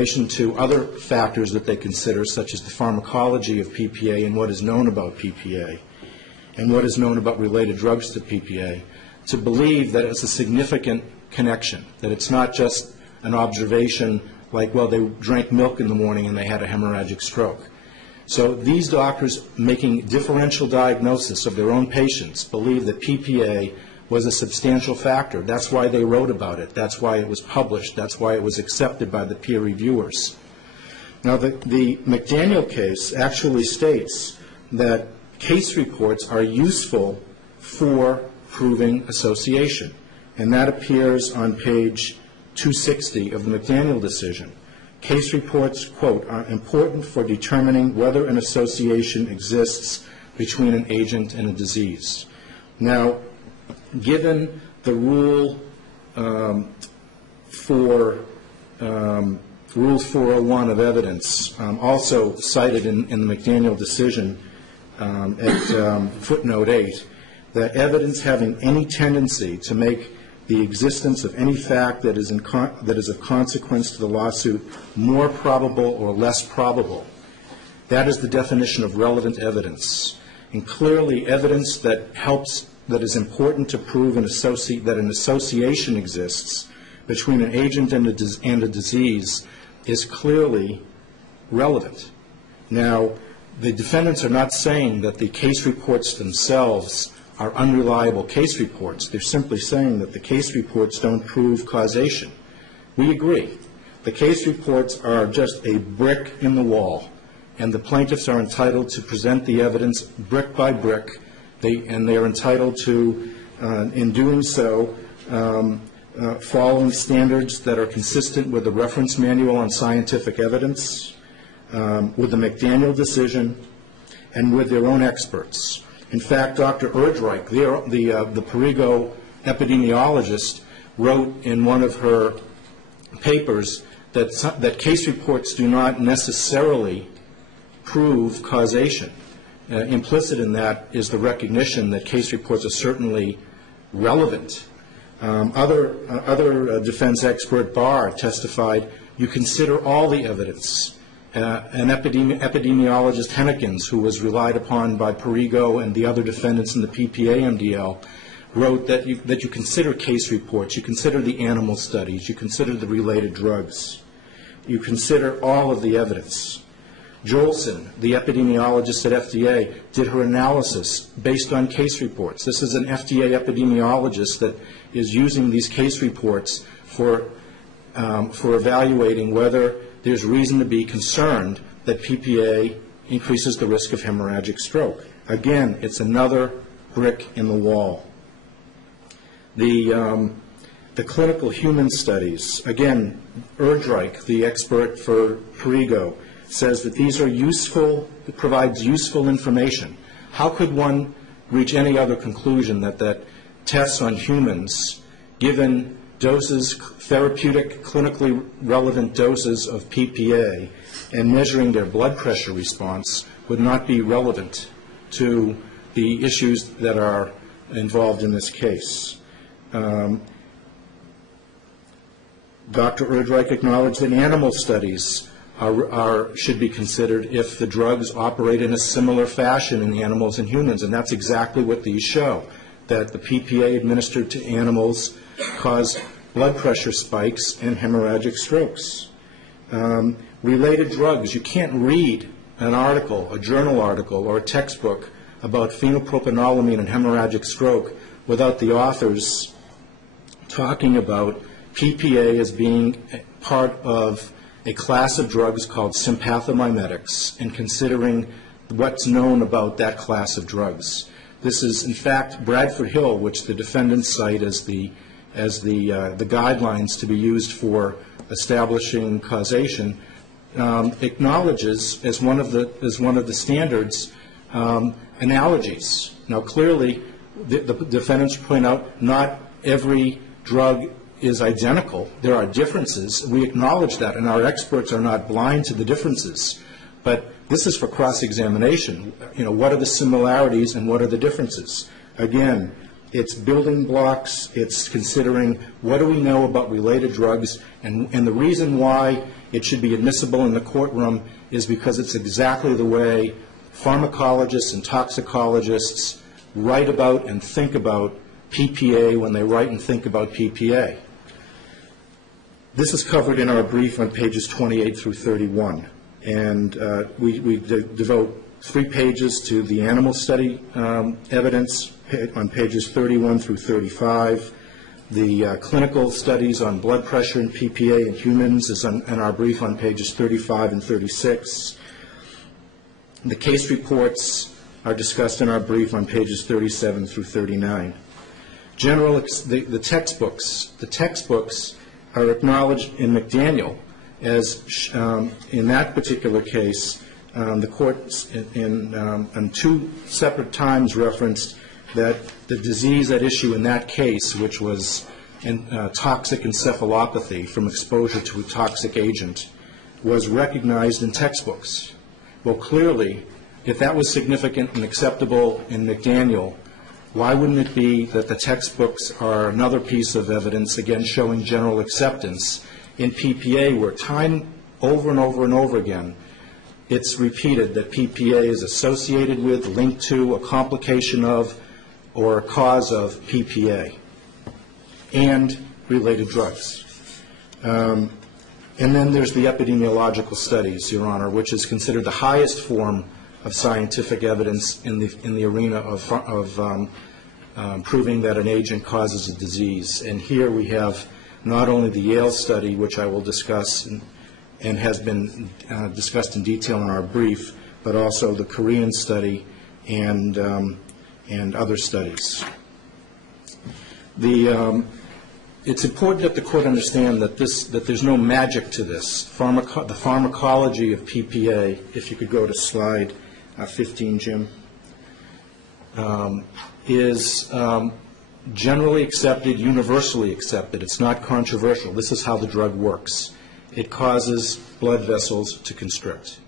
relation to other factors that they consider, such as the pharmacology of PPA and what is known about PPA and what is known about related drugs to PPA, to believe that it's a significant connection, that it's not just an observation like, well, they drank milk in the morning and they had a hemorrhagic stroke. So these doctors making differential diagnosis of their own patients believe that PPA was a substantial factor. That's why they wrote about it. That's why it was published. That's why it was accepted by the peer reviewers. Now, the McDaniel case actually states that case reports are useful for proving association, and that appears on page 260 of the McDaniel decision. Case reports, quote, are important for determining whether an association exists between an agent and a disease. Now, given the rule Rule 401 of evidence, also cited in the McDaniel decision at footnote 8, that evidence having any tendency to make the existence of any fact that is of consequence to the lawsuit more probable or less probable. That is the definition of relevant evidence. And clearly, evidence that is important to prove that an association exists between an agent and a disease is clearly relevant. Now, the defendants are not saying that the case reports themselves are unreliable case reports. They're simply saying that the case reports don't prove causation. We agree. The case reports are just a brick in the wall, and the plaintiffs are entitled to present the evidence brick by brick, and they are entitled to, in doing so, following standards that are consistent with the reference manual on scientific evidence, with the McDaniel decision, and with their own experts. In fact, Dr. Erdreich, the Perrigo epidemiologist, wrote in one of her papers that case reports do not necessarily prove causation. Implicit in that is the recognition that case reports are certainly relevant. Other defense expert, Barr, testified, you consider all the evidence. An epidemiologist, Hennekins, who was relied upon by Perrigo and the other defendants in the PPA MDL, wrote that you consider case reports, you consider the animal studies, you consider the related drugs, you consider all of the evidence. Jolson, the epidemiologist at FDA, did her analysis based on case reports. This is an FDA epidemiologist that is using these case reports for evaluating whether there's reason to be concerned that PPA increases the risk of hemorrhagic stroke. Again, it's another brick in the wall. The clinical human studies, again, Erdreich, the expert for Perrigo, says that these are useful, it provides useful information. How could one reach any other conclusion that tests on humans, given doses, therapeutic, clinically relevant doses of PPA, and measuring their blood pressure response would not be relevant to the issues that are involved in this case? Dr. Erdreich acknowledged that animal studies should be considered if the drugs operate in a similar fashion in animals and humans, and that's exactly what these show, that the PPA administered to animals cause blood pressure spikes and hemorrhagic strokes. Related drugs, you can't read an article, a journal article, or a textbook about phenylpropanolamine and hemorrhagic stroke without the authors talking about PPA as being part of a class of drugs called sympathomimetics and considering what's known about that class of drugs. This is, in fact, Bradford Hill, which the defendants cite as the guidelines to be used for establishing causation, acknowledges as one of the standards analogies. Now, clearly, the defendants point out not every drug is identical. There are differences. We acknowledge that, and our experts are not blind to the differences. But this is for cross-examination. You know, what are the similarities and what are the differences? Again, It's building blocks. It's considering what do we know about related drugs, and the reason why it should be admissible in the courtroom is because it's exactly the way pharmacologists and toxicologists write about and think about PPA when they write and think about PPA. This is covered in our brief on pages 28 through 31, and we devote 3 pages to the animal study evidence on pages 31 through 35. The clinical studies on blood pressure and PPA in humans is in our brief on pages 35 and 36. The case reports are discussed in our brief on pages 37 through 39. The textbooks are acknowledged in McDaniel as, in that particular case, the court on 2 separate times referenced that the disease at issue in that case, which was toxic encephalopathy from exposure to a toxic agent, was recognized in textbooks. Well, clearly, if that was significant and acceptable in McDaniel, why wouldn't it be that the textbooks are another piece of evidence, again, showing general acceptance in PPA, where time over and over and over again, it's repeated that PPA is associated with, linked to, a complication of, or a cause of PPA and related drugs. And then there's the epidemiological studies, Your Honor, which is considered the highest form of scientific evidence in the arena of proving that an agent causes a disease. And here we have not only the Yale study, which I will discuss and has been discussed in detail in our brief, but also the Korean study and other studies. It's important that the court understand that there's no magic to this. The pharmacology of PPA, if you could go to slide 15, Jim, is generally accepted, universally accepted. It's not controversial. This is how the drug works. It causes blood vessels to constrict.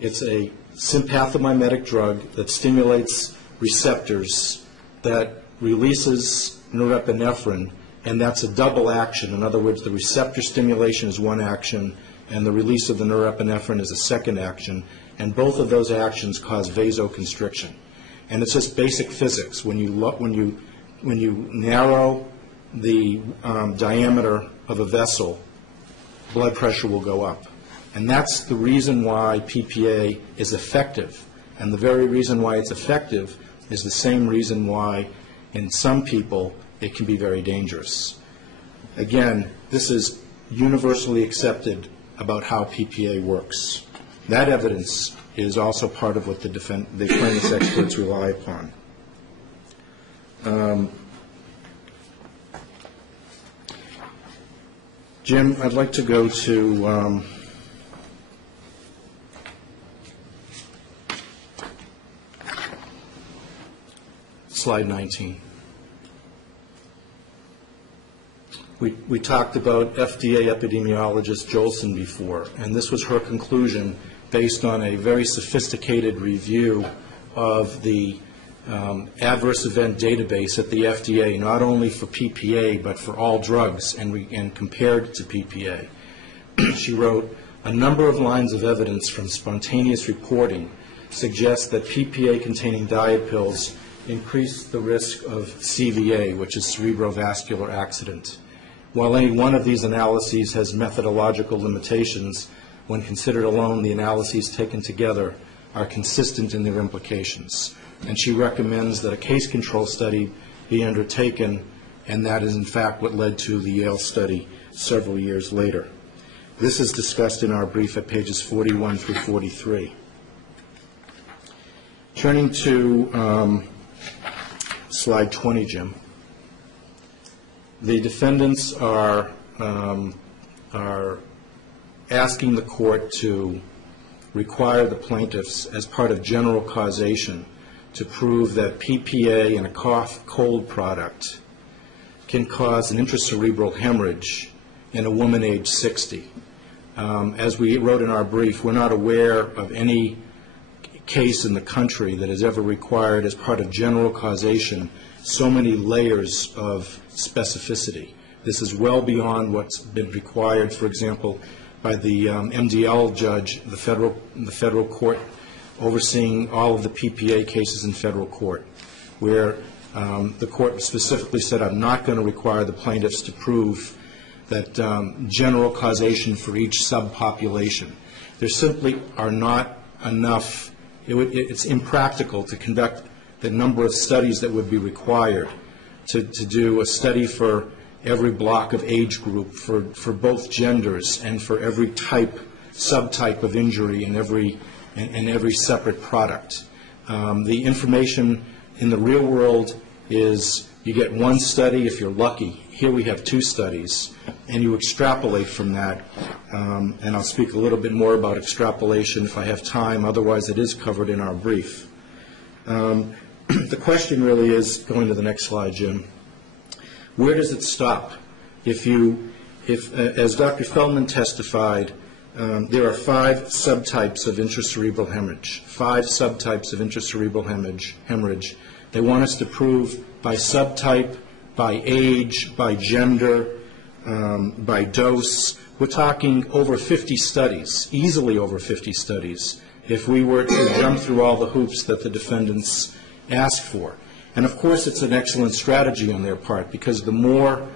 It's a sympathomimetic drug that stimulates receptors that releases norepinephrine, and that's a double action. In other words, the receptor stimulation is one action, and the release of the norepinephrine is a second action, and both of those actions cause vasoconstriction. And it's just basic physics. When you narrow the diameter of a vessel, blood pressure will go up. And that's the reason why PPA is effective. And the very reason why it's effective is the same reason why, in some people, it can be very dangerous. Again, this is universally accepted about how PPA works. That evidence is also part of what the plaintiff's experts rely upon. Jim, I'd like to go to slide 19. We talked about FDA epidemiologist Jolson before, and this was her conclusion based on a very sophisticated review of the adverse event database at the FDA, not only for PPA but for all drugs, and compared to PPA. She wrote, a number of lines of evidence from spontaneous reporting suggest that PPA-containing diet pills increase the risk of CVA, which is cerebrovascular accident. While any one of these analyses has methodological limitations, when considered alone, the analyses taken together are consistent in their implications. And she recommends that a case control study be undertaken, and that is in fact what led to the Yale study several years later. This is discussed in our brief at pages 41 through 43. Turning to slide 20, Jim. The defendants are asking the court to require the plaintiffs, as part of general causation, to prove that PPA in a cough-cold product can cause an intracerebral hemorrhage in a woman age 60. As we wrote in our brief, we're not aware of any case in the country that has ever required, as part of general causation, so many layers of specificity. This is well beyond what's been required, for example, by the MDL judge, the federal court overseeing all of the PPA cases in federal court, where the court specifically said, I'm not going to require the plaintiffs to prove that general causation for each subpopulation. There simply are not enough. It's impractical to conduct the number of studies that would be required to do a study for every block of age group, for both genders, and for every subtype of injury in every separate product. The information in the real world is you get one study if you're lucky. Here we have two studies, and you extrapolate from that. And I'll speak a little bit more about extrapolation if I have time. Otherwise, it is covered in our brief. The question really is, going to the next slide, Jim, where does it stop? If as Dr. Feldman testified, there are 5 subtypes of intracerebral hemorrhage, 5 subtypes of intracerebral hemorrhage. They want us to prove by subtype, by age, by gender, by dose. We're talking over 50 studies, easily over 50 studies, if we were to jump through all the hoops that the defendants ask for. And of course, it's an excellent strategy on their part, because the more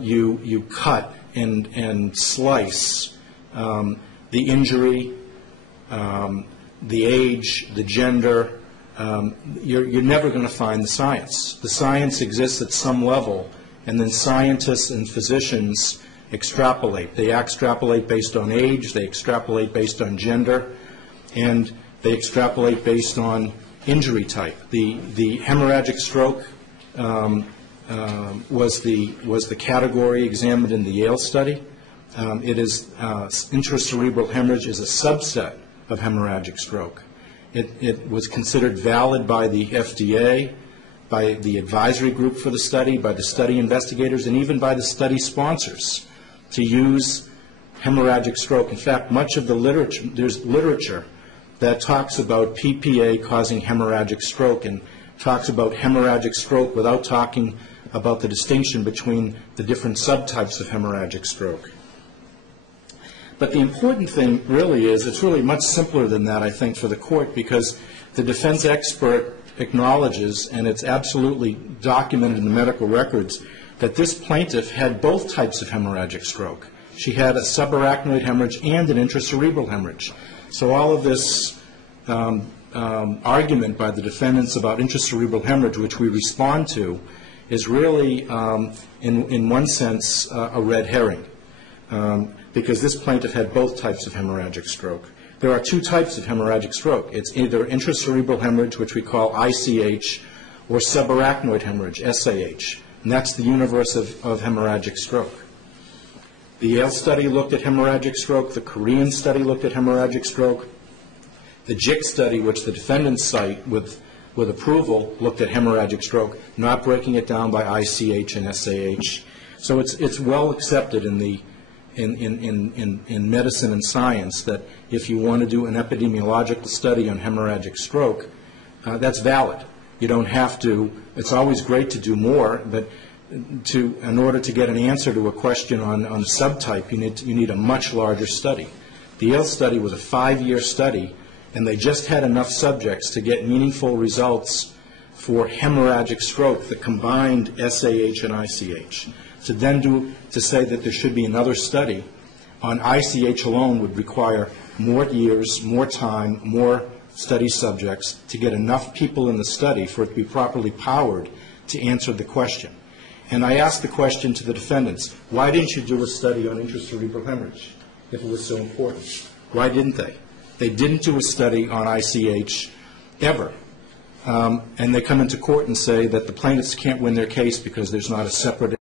you cut and slice the injury, the age, the gender, you're never going to find the science. The science exists at some level, and then scientists and physicians extrapolate. They extrapolate based on age, they extrapolate based on gender, and they extrapolate based on injury type. The hemorrhagic stroke was the category examined in the Yale study. Intracerebral hemorrhage is a subset of hemorrhagic stroke. It was considered valid by the FDA, by the advisory group for the study, by the study investigators, and even by the study sponsors to use hemorrhagic stroke. In fact, much of the literature, there's literature that talks about PPA causing hemorrhagic stroke and talks about hemorrhagic stroke without talking about the distinction between the different subtypes of hemorrhagic stroke. But the important thing really is, it's really much simpler than that, I think, for the court, because the defense expert acknowledges, and it's absolutely documented in the medical records, that this plaintiff had both types of hemorrhagic stroke. She had a subarachnoid hemorrhage and an intracerebral hemorrhage. So all of this argument by the defendants about intracerebral hemorrhage, which we respond to, is really, in one sense, a red herring, because this plaintiff had both types of hemorrhagic stroke. There are 2 types of hemorrhagic stroke. It's either intracerebral hemorrhage, which we call ICH, or subarachnoid hemorrhage, SAH. And that's the universe of hemorrhagic stroke. The Yale study looked at hemorrhagic stroke. The Korean study looked at hemorrhagic stroke. The JIC study, which the defendants cite with approval, looked at hemorrhagic stroke, not breaking it down by ICH and SAH. So it's well accepted in medicine and science that if you want to do an epidemiological study on hemorrhagic stroke, that's valid. You don't have to. It's always great to do more, but in order to get an answer to a question on subtype, you need a much larger study. The Yale study was a 5-year study, and they just had enough subjects to get meaningful results for hemorrhagic stroke, the combined SAH and ICH. To say that there should be another study on ICH alone would require more years, more time, more study subjects to get enough people in the study for it to be properly powered to answer the question. And I asked the question to the defendants, why didn't you do a study on intracerebral hemorrhage if it was so important? Why didn't they? They didn't do a study on ICH ever. And they come into court and say that the plaintiffs can't win their case because there's not a separate